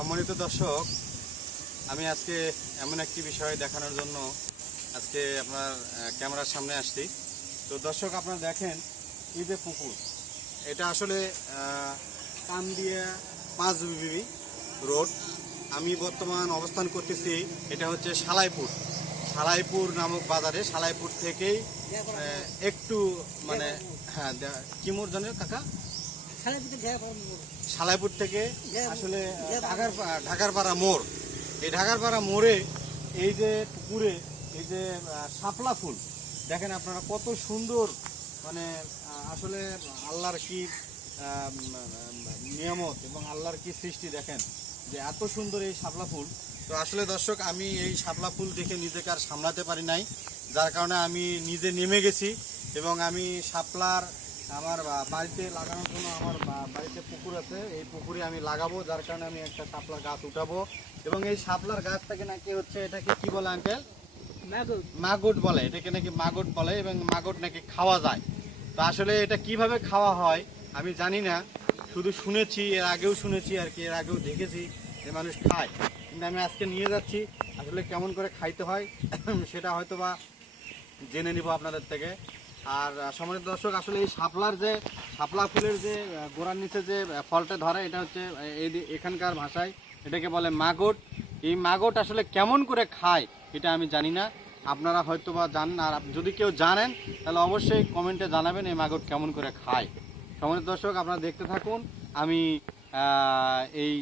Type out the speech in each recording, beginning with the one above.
সম্মানিত দর্শক আমি আজকে এমন একটি বিষয় দেখানোর জন্য আজকে আপনার ক্যামেরার সামনে আসছি। তো দর্শক আপনারা দেখেন এই যে পুকুর এটা আসলে আহ, কামদিয়া পাঁচ বিবি রোড। আমি বর্তমান অবস্থান করতেছি এটা হচ্ছে সালাইপুর। সালাইপুর নামক বাজারে সালাইপুর থেকেই একটু মানে হ্যাঁ দে- কি জানেন কাকা? সালাইপুর থেকে আসলে আহ, ঢাকার ঢাকার পাড়া মোড়। এই ঢাকার পাড়া মোড়ে এই যে পুকুরে এই যে শাপলা ফুল দেখেন আপনারা কত সুন্দর মানে আসলে আল্লাহর কি নিয়ামত এবং আল্লাহর কি সৃষ্টি দেখেন যে এত সুন্দর এই শাপলা ফুল। তো আসলে দর্শক আমি এই শাপলা ফুল দেখে নিজেকে আর সামলাতে পারি নাই। যার কারণে আমি নিজে নেমে গেছি এবং আমি শাপলার আমার বাড়িতে লাগানোর জন্য আমার বাড়িতে পুকুর আছে। এই পুকুরে আমি লাগাবো যার কারণে আমি একটা শাপলার গাছ উঠাবো। এবং এই শাপলার গাছটাকে নাকি হচ্ছে এটাকে কি বলে আঙ্কেল মাগট বলে। এটাকে নাকি মাগট বলে এবং মাগট নাকি খাওয়া যায়। তো আসলে এটা কীভাবে খাওয়া হয় আমি জানি না। শুধু শুনেছি এর আগেও শুনেছি আর কি এর আগেও দেখেছি যে মানুষ খায়। কিন্তু আমি আজকে নিয়ে যাচ্ছি আসলে কেমন করে খাইতে হয় সেটা হয়তো বা জেনে নিব আপনাদের থেকে। আর সম্মানিত দর্শক, আসলে এই শাপলার যে, শাপলা ফুলের যে গোড়ার নিচে যে ফলটা ধরে, এটা হচ্ছে এই এখানকার ভাষায় এটাকে বলে মাগট। এই মাগট আসলে কেমন করে খায়, এটা আমি জানি না। আপনারা হয়তো বা জানেন, আর যদি কেউ জানেন, তাহলে অবশ্যই কমেন্টে জানাবেন এই মাগট কেমন করে খায়। সম্মানিত দর্শক, আপনারা দেখতে থাকুন, আমি এই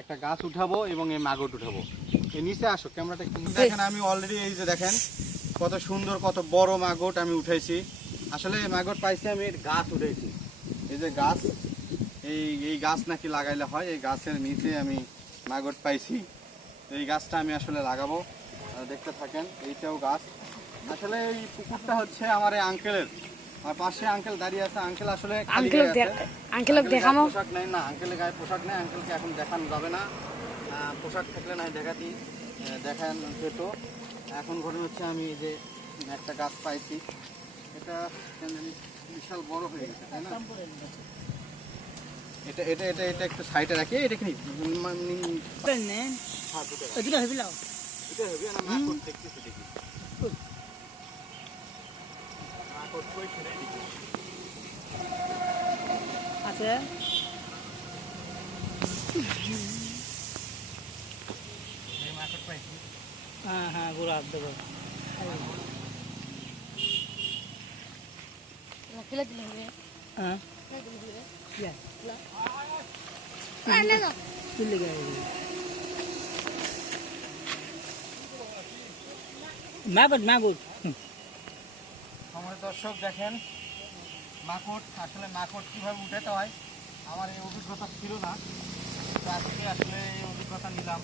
একটা গাছ উঠাবো এবং এই মাগট উঠাবো। এই নিচে আসো, ক্যামেরাটা দেখেন, আমি অলরেডি এই যে দেখেন, কত সুন্দর, কত বড় মাগট আমি উঠাইছি আসলে মাগট পাইছি আমি গাছ উঠেছি। এই যে গাছ এই এই গাছ নাকি লাগাইলে হয় এই গাছের নিচে আমি মাগট পাইছি। এই গাছটা আমি আসলে লাগাবো। দেখতে থাকেন এইটাও গাছ। আসলে এই পুকুরটা হচ্ছে আমার এই আঙ্কেলের আর পাশে আঙ্কেল দাঁড়িয়ে আছে। আঙ্কেল আসলে আঙ্কেল। দেখামো। পোশাক নেই না আঙ্কেলের গায়ে পোশাক নেই। আঙ্কেলকে এখন দেখানো যাবে না। পোশাক থাকলে না দেখাতি। দেখান যেত এখন ঘটনা হচ্ছে আমি এই যে একটা গাছ পাইছি। এটা বিশাল বড় হয়ে গেছে তাই না? এটা এটা এটা এটা একটু সাইডে রাখি এটা কি মানে হ্যাঁ। এটা হবে না না দেখি। না করতে পাইছি। হ্যাঁ হ্যাঁ গুড়া দেবো। কিলো দিলে হবে হ্যাঁ মাগুর মাগুর আমার দর্শক দেখেন মাকড় আসলে মাকড় কীভাবে উঠাতে হয় আমার এই অভিজ্ঞতা ছিল না। তো আজকে আসলে এই অভিজ্ঞতা নিলাম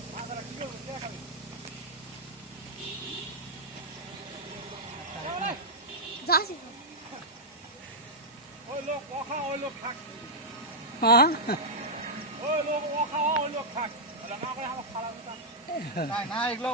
যাচ্ছি হ্যাঁ তাই না এগুলো